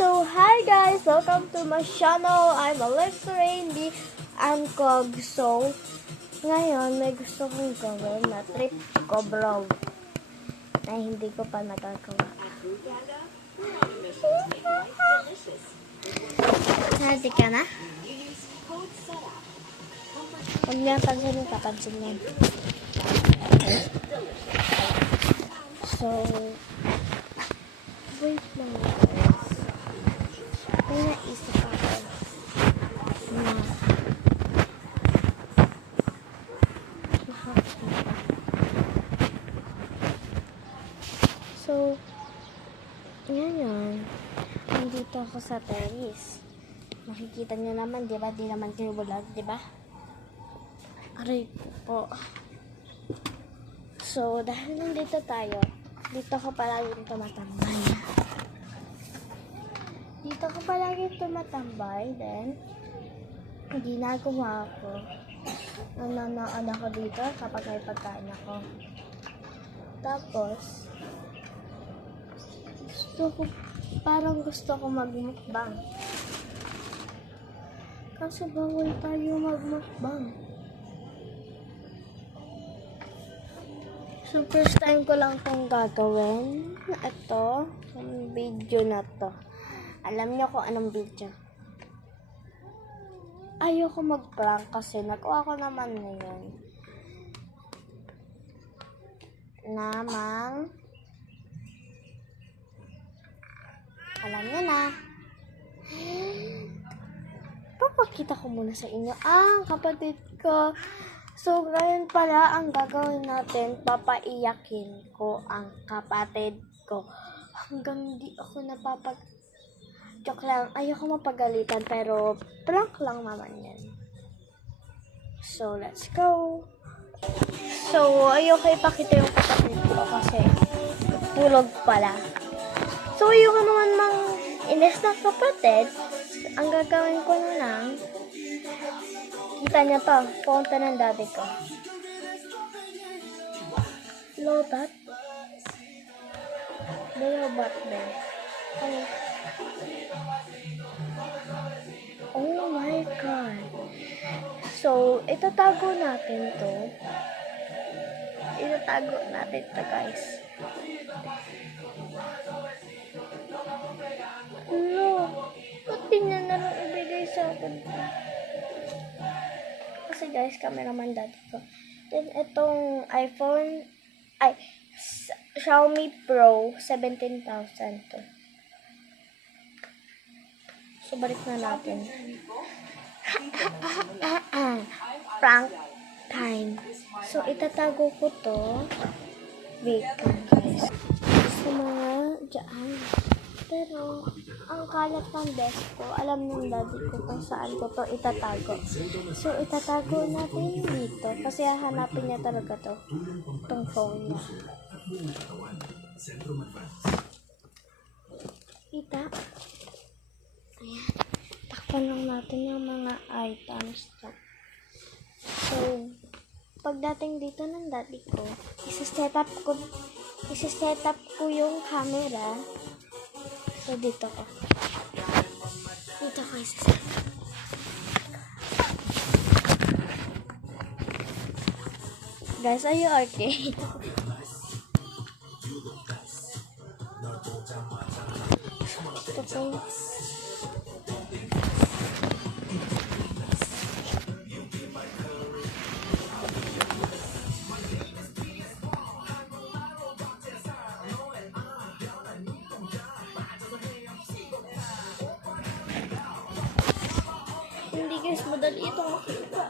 So, hi guys! Welcome to my channel. I'm Alexa Rainby and Cog. So, ngayon may gusto kong gawin na trip ko vlog na hindi ko pa nagagawa. Ready ka na? Huwag niya pansinin, kapansin niyan. So, wait lang guys. May naisip ako na nakakita. So, ngayon, nandito ako sa terrace. Makikita niyo naman, di ba? Di naman kayo bulag, di ba? Aray po. So, dahil nandito tayo, dito ako palaging tumatambay. Dito ako palaging tumatambay. Then, ginagawa ko, nanonood ako dito kapag may pagkain ako. Tapos, parang gusto ko magmukbang. Kasi bawal tayo magmukbang. So, first time ko lang itong gagawin. Ito, yung video na to. Alam niyo kung anong video. Ayoko mag-prank kasi nakuha ko naman ngayon. Namang, alam niyo na. Papakita ko muna sa inyo ang kapatid ko. So, ngayon pala, ang gagawin natin, papaiyakin ko ang kapatid ko. Hanggang di ako joke lang, ayoko mapagalitan, pero prank lang naman yan. So, let's go. So, ayoko ipakita yung kapatid ko kasi tulog pala. So, ayoko naman inis na kapatid. Ang gagawin ko na lang, kita niya to, punta ng daddy ko. Lobat? Lobat ba? Ano? Oh my God. So, itatago natin to. Itatago natin to, guys. Hello. Ba't di niya na lang ibigay sa akin? Kasi guys, cameraman daddy ko. Then, itong Xiaomi Pro 17,000 to. So, balik na natin. Prank time. So, itatago ko to. Wait lang guys. Sa mga dyan. Pero, ang kalat ng desk ko, alam ng daddy ko kung saan ko to itatago. So, itatago natin dito. Kasi hahanapin niya talaga to. Itong phone niya. Kita. Ayan. Takpan lang natin yung mga items to. So, pagdating dito ng daddy ko, isa-set up ko yung camera. So, dito ko isa-set up. Guys, are you okay? Ito po. Hindi guys, madali itong makita.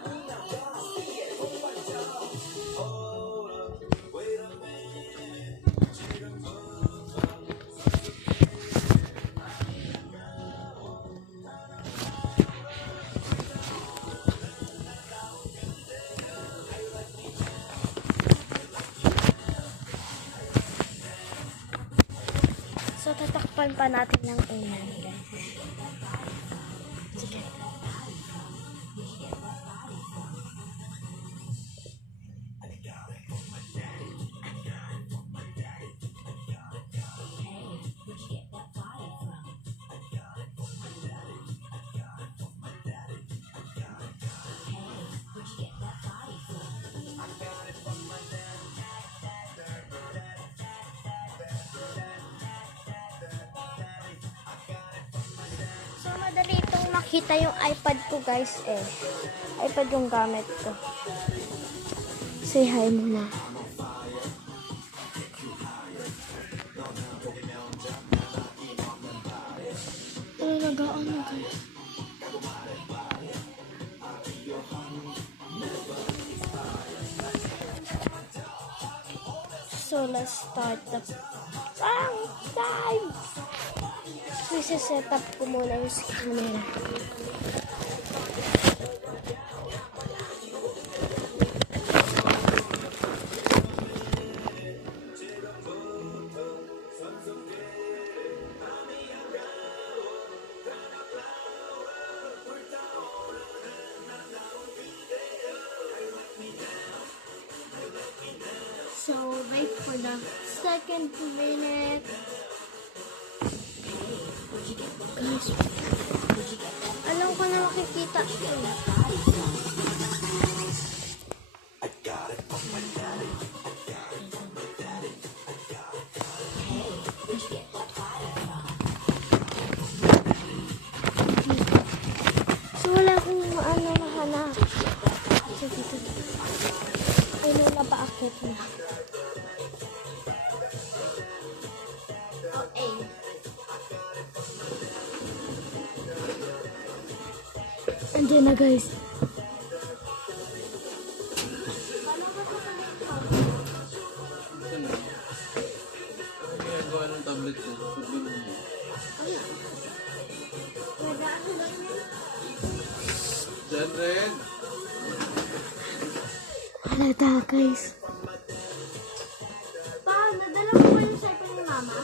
So, tatakpan pa natin ng unan, guys. Sige. makita yung iPad ko, guys, eh. iPad yung gamit ko. Say hi muna. Ano nag-ano, guys? So, let's start the prank time! So, isa-set up ko muna yung camera. So, wait for the second minute. Guys, alam ko na makikita. So, wala akong mahanap. So, dito. Ay, wala pa akit na. Okay. Andiyan na, guys. Gawa ng tablet ko. Diyan rin. Halata, guys. Pa, nadala mo ba yung cellphone ni Mama?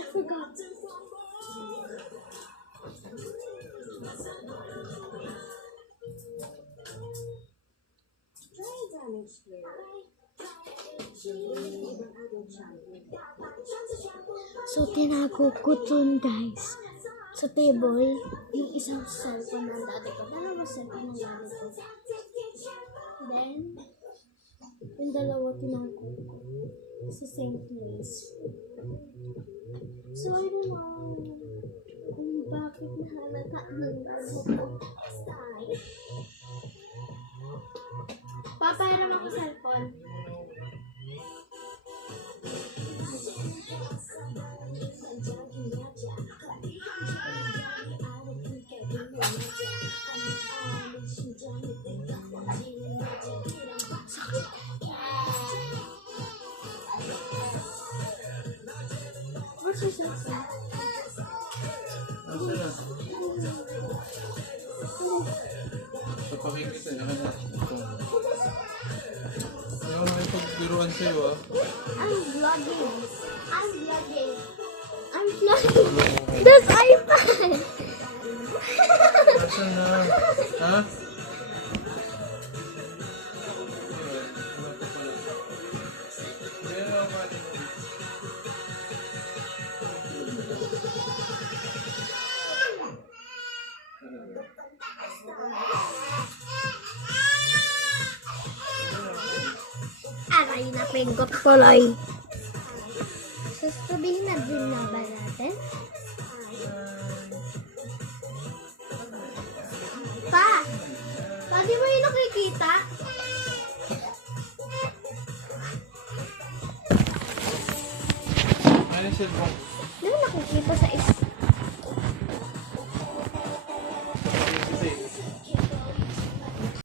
I forgot. So, tinago ko dun, guys. Sa table, yung isang cellphone ng dati ko. Dalawa cellphone ng dati ko. Then, yung dalawa tinago ko sa same place. So, I don't know kung bakit nahalata ng dalawa ko. Papahiram ako cellphone. What's your cellphone? Asa na? Sa pakikita niya ka na. Ayaw na kayo pagbiruan sa'yo ah. I'm vlogging. I'm vlogging. I'm vlogging. That's iPad! Asa na? Ha? Aray na pinggot tuloy. Sasabihin na din na ba natin? Pa! Pwede mo yung nakikita? Ano yung cellphone? Di ba nakikita sa